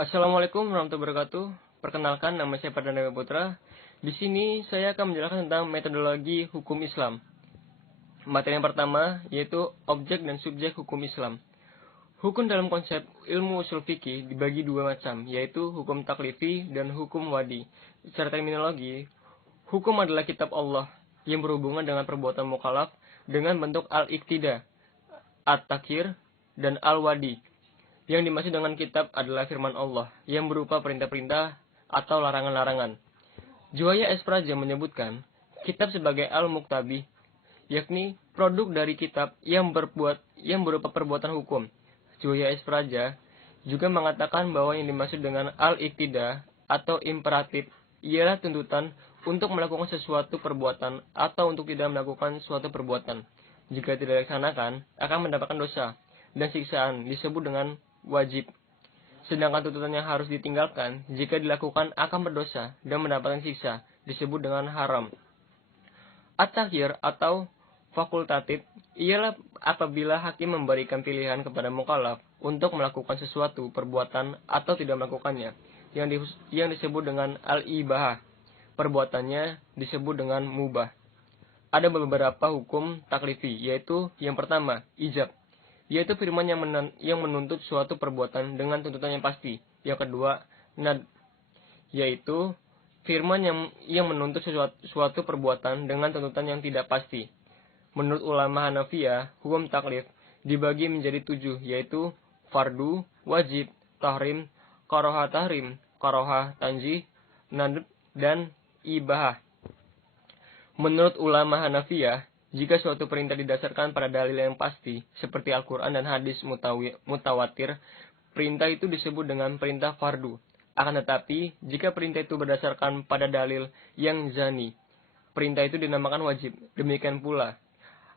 Assalamualaikum warahmatullahi wabarakatuh. Perkenalkan, nama saya Pardana Putra. Di sini saya akan menjelaskan tentang metodologi hukum Islam. Materi yang pertama yaitu objek dan subjek hukum Islam. Hukum dalam konsep ilmu usul fikih dibagi dua macam, yaitu hukum taklifi dan hukum wadi. Secara terminologi, hukum adalah kitab Allah yang berhubungan dengan perbuatan mukallaf dengan bentuk al-iqtida, at-takhir, dan al-wadi. Yang dimaksud dengan kitab adalah firman Allah yang berupa perintah-perintah atau larangan-larangan. Juwaya S. Praja menyebutkan kitab sebagai al-muktabi, yakni produk dari kitab yang berupa perbuatan hukum. Juwaya S. Praja juga mengatakan bahwa yang dimaksud dengan al-iqtida atau imperatif ialah tuntutan untuk melakukan sesuatu perbuatan atau untuk tidak melakukan suatu perbuatan. Jika tidak dilaksanakan, akan mendapatkan dosa dan siksaan disebut dengan wajib. Sedangkan tuntutan yang harus ditinggalkan jika dilakukan akan berdosa dan mendapatkan siksa disebut dengan haram. At-takhir atau fakultatif ialah apabila hakim memberikan pilihan kepada mukallaf untuk melakukan sesuatu perbuatan atau tidak melakukannya, yang disebut dengan al-ibahah. Perbuatannya disebut dengan mubah. Ada beberapa hukum taklifi, yaitu yang pertama, ijab, yaitu firman yang menuntut suatu perbuatan dengan tuntutan yang pasti. Yang kedua, nad, yaitu firman yang menuntut suatu perbuatan dengan tuntutan yang tidak pasti. Menurut ulama Hanafiyah, hukum taklif dibagi menjadi 7, yaitu fardu, wajib, tahrim, karohah tahrim, karohah tanjih, nadb, dan ibahah. Menurut ulama Hanafiyah, jika suatu perintah didasarkan pada dalil yang pasti, seperti Al-Quran dan hadis mutawatir, perintah itu disebut dengan perintah fardu. Akan tetapi, jika perintah itu berdasarkan pada dalil yang zani, perintah itu dinamakan wajib. Demikian pula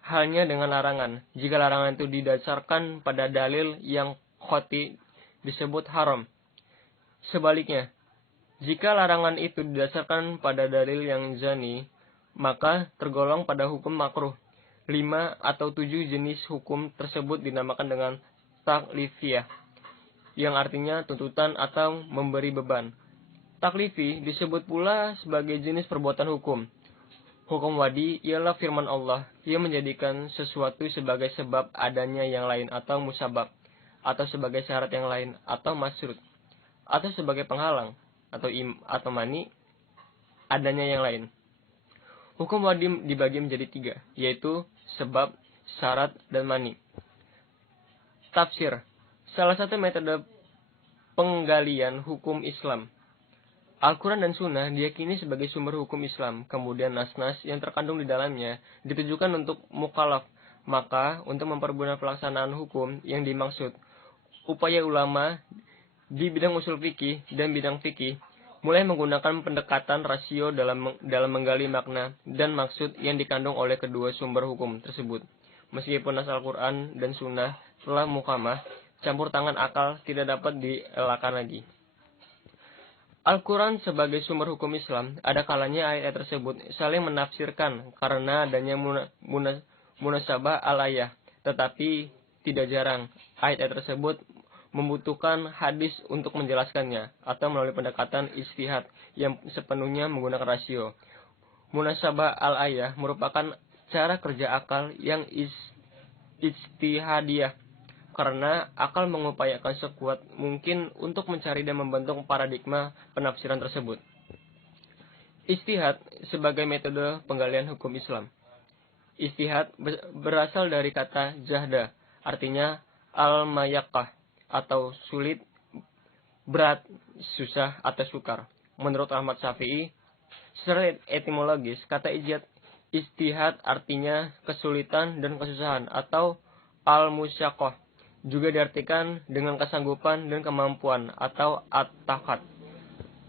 halnya dengan larangan. Jika larangan itu didasarkan pada dalil yang khoti, disebut haram. Sebaliknya, jika larangan itu didasarkan pada dalil yang zani, maka tergolong pada hukum makruh. 5 atau 7 jenis hukum tersebut dinamakan dengan taklifiyah, yang artinya tuntutan atau memberi beban. Taklifi disebut pula sebagai jenis perbuatan hukum. Hukum wadi ialah firman Allah yang menjadikan sesuatu sebagai sebab adanya yang lain atau musabab, atau sebagai syarat yang lain atau masyrut, atau sebagai penghalang atau mani adanya yang lain. Hukum wadi dibagi menjadi 3, yaitu sebab, syarat, dan mani. Tafsir, salah satu metode penggalian hukum Islam. Al-Quran dan Sunnah diyakini sebagai sumber hukum Islam. Kemudian nas-nas yang terkandung di dalamnya ditujukan untuk mukallaf. Maka untuk mempermudah pelaksanaan hukum yang dimaksud, upaya ulama di bidang usul fikih dan bidang fikih mulai menggunakan pendekatan rasio dalam menggali makna dan maksud yang dikandung oleh kedua sumber hukum tersebut. Meskipun nas Al-Quran dan Sunnah telah muhkamah, campur tangan akal tidak dapat dielakkan lagi. Al-Quran sebagai sumber hukum Islam, ada kalanya ayat tersebut saling menafsirkan karena adanya munasabah al-ayah, tetapi tidak jarang ayat tersebut membutuhkan hadis untuk menjelaskannya, atau melalui pendekatan ijtihad yang sepenuhnya menggunakan rasio. Munasabah al-ayah merupakan cara kerja akal yang ijtihadiyah, karena akal mengupayakan sekuat mungkin untuk mencari dan membentuk paradigma penafsiran tersebut. Ijtihad sebagai metode penggalian hukum Islam. Ijtihad berasal dari kata jahda, artinya al-mayaqqah, atau sulit, berat, susah, atau sukar. Menurut Ahmad Syafi'i, secara etimologis, kata ijtihad artinya kesulitan dan kesusahan, atau al-musyaqqah. Juga diartikan dengan kesanggupan dan kemampuan, atau at-taqat.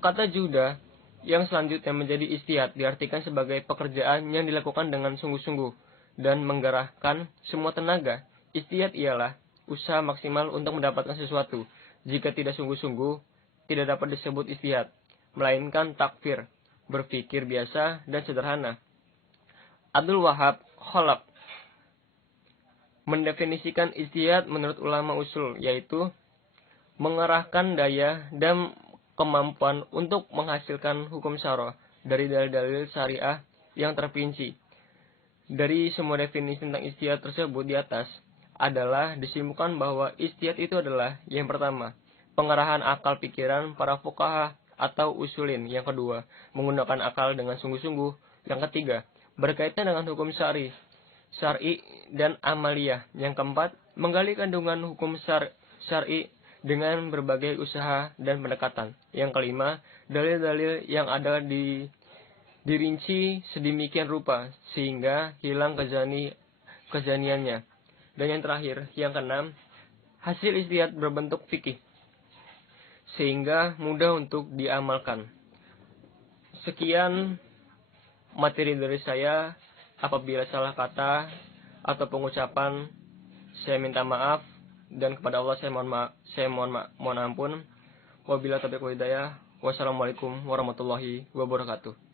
Kata juhda yang selanjutnya menjadi ijtihad diartikan sebagai pekerjaan yang dilakukan dengan sungguh-sungguh dan menggerahkan semua tenaga. Ijtihad ialah usaha maksimal untuk mendapatkan sesuatu. Jika tidak sungguh-sungguh, tidak dapat disebut ijtihad, melainkan takfir, berpikir biasa dan sederhana. Abdul Wahab Khalaf mendefinisikan ijtihad menurut ulama usul, yaitu mengerahkan daya dan kemampuan untuk menghasilkan hukum syara dari dalil-dalil syariah yang terperinci. Dari semua definisi tentang ijtihad tersebut di atas adalah disimpulkan bahwa ijtihad itu adalah yang pertama, pengerahan akal pikiran para fuqaha atau usulin. Yang kedua, menggunakan akal dengan sungguh-sungguh. Yang ketiga, berkaitan dengan hukum syar'i dan amaliyah. Yang keempat, menggali kandungan hukum syar'i dengan berbagai usaha dan pendekatan. Yang kelima, dalil-dalil yang ada dirinci sedemikian rupa sehingga hilang kejaniannya. Dan yang terakhir, yang keenam, hasil ijtihad berbentuk fikih sehingga mudah untuk diamalkan. Sekian materi dari saya. Apabila salah kata atau pengucapan, saya minta maaf, dan kepada Allah saya mohon ampun. Wabillahi taufiq wal hidayah. Wassalamualaikum warahmatullahi wabarakatuh.